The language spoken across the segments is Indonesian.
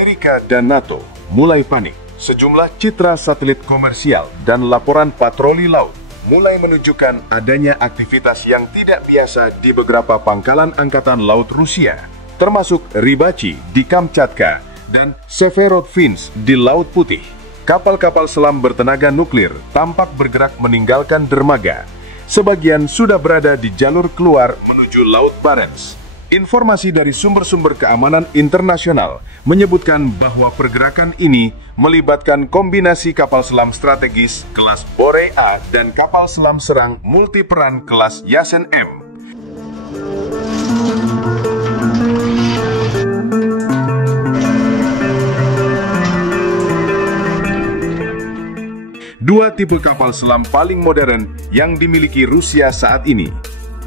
Amerika dan NATO mulai panik. Sejumlah citra satelit komersial dan laporan patroli laut mulai menunjukkan adanya aktivitas yang tidak biasa di beberapa pangkalan Angkatan Laut Rusia, termasuk Rybachi di Kamchatka dan Severodvinsk di Laut Putih. Kapal-kapal selam bertenaga nuklir tampak bergerak meninggalkan dermaga. Sebagian sudah berada di jalur keluar menuju Laut Barents. Informasi dari sumber-sumber keamanan internasional menyebutkan bahwa pergerakan ini melibatkan kombinasi kapal selam strategis kelas Borei A dan kapal selam serang multiperan kelas Yasen M. Dua tipe kapal selam paling modern yang dimiliki Rusia saat ini.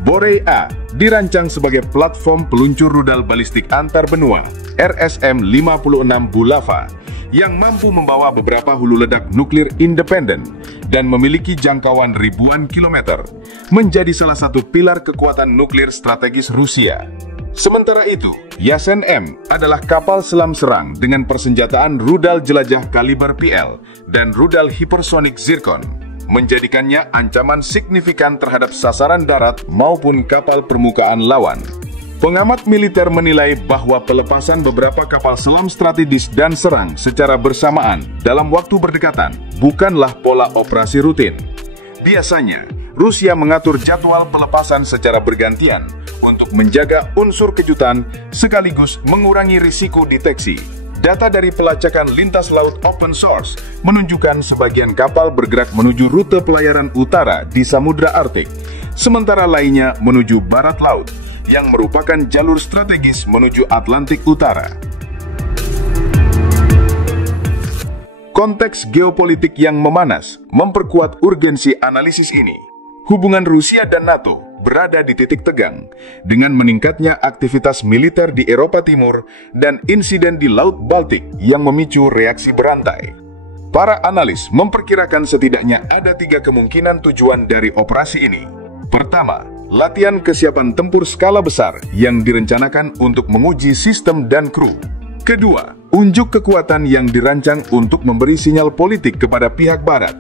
Borei A dirancang sebagai platform peluncur rudal balistik antar benua RSM-56 Bulava yang mampu membawa beberapa hulu ledak nuklir independen dan memiliki jangkauan ribuan kilometer, menjadi salah satu pilar kekuatan nuklir strategis Rusia. Sementara itu, Yasen M adalah kapal selam serang dengan persenjataan rudal jelajah kaliber PL dan rudal hipersonik Zircon, menjadikannya ancaman signifikan terhadap sasaran darat maupun kapal permukaan lawan. Pengamat militer menilai bahwa pelepasan beberapa kapal selam strategis dan serang secara bersamaan dalam waktu berdekatan bukanlah pola operasi rutin. Biasanya, Rusia mengatur jadwal pelepasan secara bergantian untuk menjaga unsur kejutan sekaligus mengurangi risiko deteksi. Data dari pelacakan lintas laut open source menunjukkan sebagian kapal bergerak menuju rute pelayaran utara di Samudra Arktik, sementara lainnya menuju barat laut, yang merupakan jalur strategis menuju Atlantik Utara. Konteks geopolitik yang memanas memperkuat urgensi analisis ini. Hubungan Rusia dan NATO berada di titik tegang dengan meningkatnya aktivitas militer di Eropa Timur dan insiden di Laut Baltik yang memicu reaksi berantai. Para analis memperkirakan setidaknya ada 3 kemungkinan tujuan dari operasi ini. Pertama, latihan kesiapan tempur skala besar yang direncanakan untuk menguji sistem dan kru. Kedua, unjuk kekuatan yang dirancang untuk memberi sinyal politik kepada pihak Barat.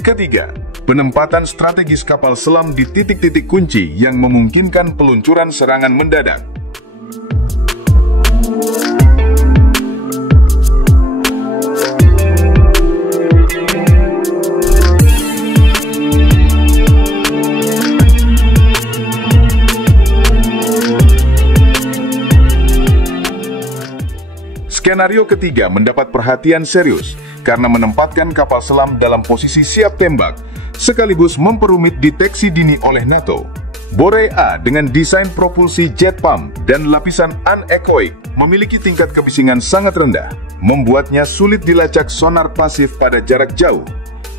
Ketiga, penempatan strategis kapal selam di titik-titik kunci yang memungkinkan peluncuran serangan mendadak. Skenario ketiga mendapat perhatian serius karena menempatkan kapal selam dalam posisi siap tembak, sekaligus memperumit deteksi dini oleh NATO. Borei A dengan desain propulsi jet pump dan lapisan anechoic memiliki tingkat kebisingan sangat rendah, membuatnya sulit dilacak sonar pasif pada jarak jauh.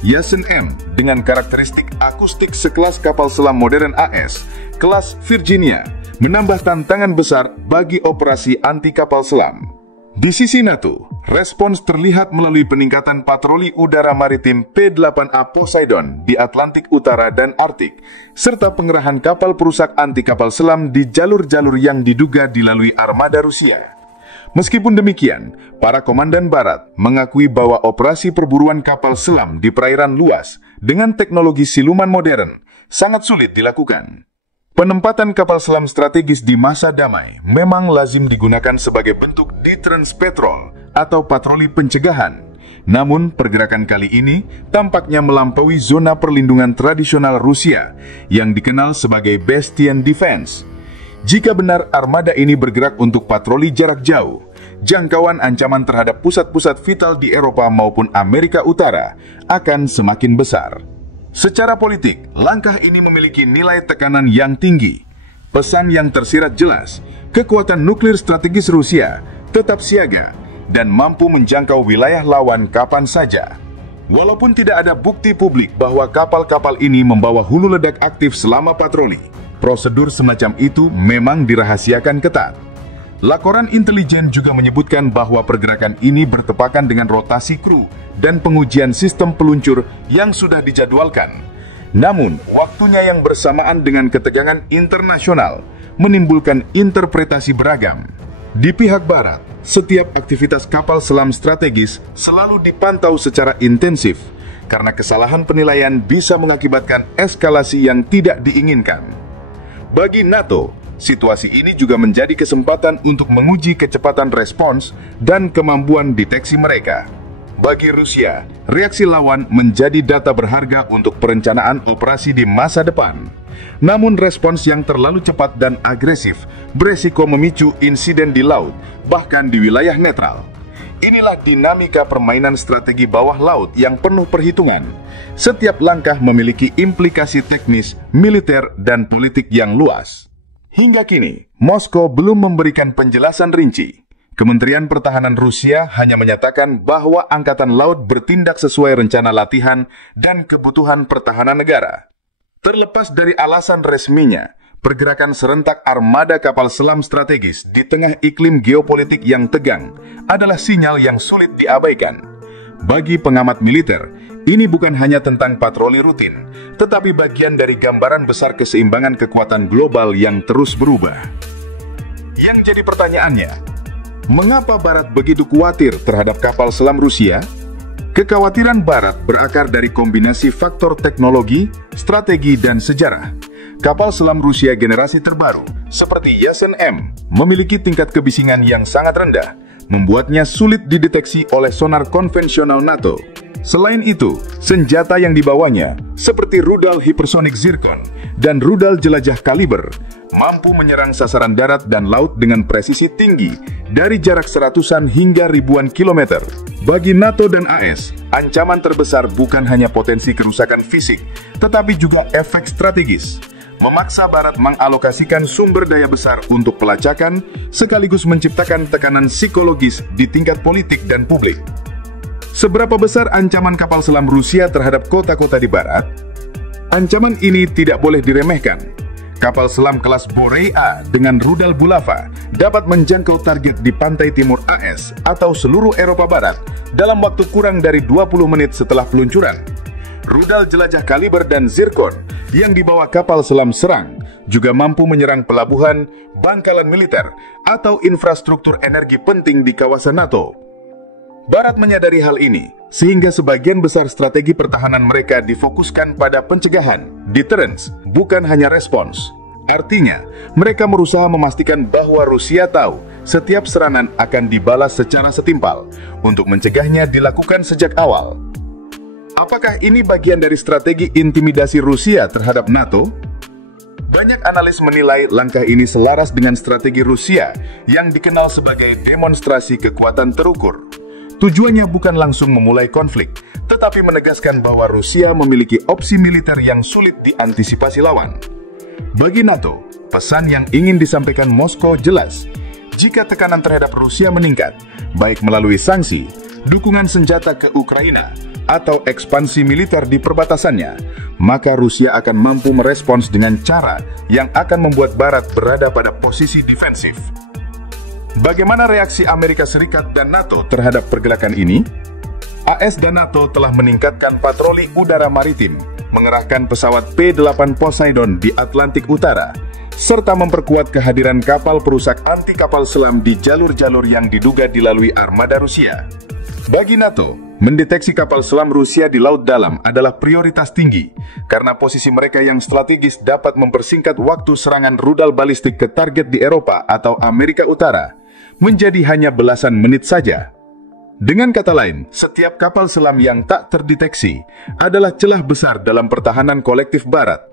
Yasen M dengan karakteristik akustik sekelas kapal selam modern AS, kelas Virginia, menambah tantangan besar bagi operasi anti kapal selam. Di sisi NATO, respons terlihat melalui peningkatan patroli udara maritim P-8A Poseidon di Atlantik Utara dan Arktik, serta pengerahan kapal perusak anti kapal selam di jalur-jalur yang diduga dilalui armada Rusia. Meskipun demikian, para komandan Barat mengakui bahwa operasi perburuan kapal selam di perairan luas dengan teknologi siluman modern sangat sulit dilakukan. Penempatan kapal selam strategis di masa damai memang lazim digunakan sebagai bentuk deterrence patrol atau patroli pencegahan. Namun, pergerakan kali ini tampaknya melampaui zona perlindungan tradisional Rusia yang dikenal sebagai Bastion Defense. Jika benar armada ini bergerak untuk patroli jarak jauh, jangkauan ancaman terhadap pusat-pusat vital di Eropa maupun Amerika Utara akan semakin besar. Secara politik, langkah ini memiliki nilai tekanan yang tinggi. Pesan yang tersirat jelas, kekuatan nuklir strategis Rusia tetap siaga dan mampu menjangkau wilayah lawan kapan saja. Walaupun tidak ada bukti publik bahwa kapal-kapal ini membawa hulu ledak aktif selama patroli, prosedur semacam itu memang dirahasiakan ketat. Laporan intelijen juga menyebutkan bahwa pergerakan ini bertepatan dengan rotasi kru dan pengujian sistem peluncur yang sudah dijadwalkan. Namun, waktunya yang bersamaan dengan ketegangan internasional menimbulkan interpretasi beragam. Di pihak Barat, setiap aktivitas kapal selam strategis selalu dipantau secara intensif karena kesalahan penilaian bisa mengakibatkan eskalasi yang tidak diinginkan. Bagi NATO, situasi ini juga menjadi kesempatan untuk menguji kecepatan respons dan kemampuan deteksi mereka. Bagi Rusia, reaksi lawan menjadi data berharga untuk perencanaan operasi di masa depan. Namun respons yang terlalu cepat dan agresif beresiko memicu insiden di laut, bahkan di wilayah netral. Inilah dinamika permainan strategi bawah laut yang penuh perhitungan. Setiap langkah memiliki implikasi teknis, militer, dan politik yang luas. Hingga kini, Moskow belum memberikan penjelasan rinci. Kementerian Pertahanan Rusia hanya menyatakan bahwa Angkatan Laut bertindak sesuai rencana latihan dan kebutuhan pertahanan negara. Terlepas dari alasan resminya, pergerakan serentak armada kapal selam strategis di tengah iklim geopolitik yang tegang adalah sinyal yang sulit diabaikan. Bagi pengamat militer, ini bukan hanya tentang patroli rutin, tetapi bagian dari gambaran besar keseimbangan kekuatan global yang terus berubah. Yang jadi pertanyaannya, mengapa Barat begitu khawatir terhadap kapal selam Rusia? Kekhawatiran Barat berakar dari kombinasi faktor teknologi, strategi, dan sejarah. Kapal selam Rusia generasi terbaru, seperti Yassin-M, memiliki tingkat kebisingan yang sangat rendah, membuatnya sulit dideteksi oleh sonar konvensional NATO. Selain itu, senjata yang dibawanya, seperti rudal hipersonic Zircon dan rudal jelajah Kaliber, mampu menyerang sasaran darat dan laut dengan presisi tinggi dari jarak seratusan hingga ribuan kilometer. Bagi NATO dan AS, ancaman terbesar bukan hanya potensi kerusakan fisik, tetapi juga efek strategis. Memaksa Barat mengalokasikan sumber daya besar untuk pelacakan, sekaligus menciptakan tekanan psikologis di tingkat politik dan publik. Seberapa besar ancaman kapal selam Rusia terhadap kota-kota di Barat? Ancaman ini tidak boleh diremehkan. Kapal selam kelas Borea dengan rudal Bulava dapat menjangkau target di pantai timur AS atau seluruh Eropa Barat dalam waktu kurang dari 20 menit setelah peluncuran. Rudal jelajah Kaliber dan Zircon yang dibawa kapal selam serang juga mampu menyerang pelabuhan, bangkalan militer, atau infrastruktur energi penting di kawasan NATO. Barat menyadari hal ini, sehingga sebagian besar strategi pertahanan mereka difokuskan pada pencegahan, deterrence, bukan hanya respons. Artinya, mereka berusaha memastikan bahwa Rusia tahu setiap serangan akan dibalas secara setimpal untuk mencegahnya dilakukan sejak awal. Apakah ini bagian dari strategi intimidasi Rusia terhadap NATO? Banyak analis menilai langkah ini selaras dengan strategi Rusia yang dikenal sebagai demonstrasi kekuatan terukur. Tujuannya bukan langsung memulai konflik, tetapi menegaskan bahwa Rusia memiliki opsi militer yang sulit diantisipasi lawan. Bagi NATO, pesan yang ingin disampaikan Moskow jelas. Jika tekanan terhadap Rusia meningkat, baik melalui sanksi, dukungan senjata ke Ukraina, atau ekspansi militer di perbatasannya, maka Rusia akan mampu merespons dengan cara yang akan membuat Barat berada pada posisi defensif. Bagaimana reaksi Amerika Serikat dan NATO terhadap pergerakan ini? AS dan NATO telah meningkatkan patroli udara maritim, mengerahkan pesawat P-8 Poseidon di Atlantik Utara, serta memperkuat kehadiran kapal perusak anti kapal selam di jalur-jalur yang diduga dilalui armada Rusia. Bagi NATO, mendeteksi kapal selam Rusia di laut dalam adalah prioritas tinggi, karena posisi mereka yang strategis dapat mempersingkat waktu serangan rudal balistik ke target di Eropa atau Amerika Utara menjadi hanya belasan menit saja. Dengan kata lain, setiap kapal selam yang tak terdeteksi adalah celah besar dalam pertahanan kolektif Barat.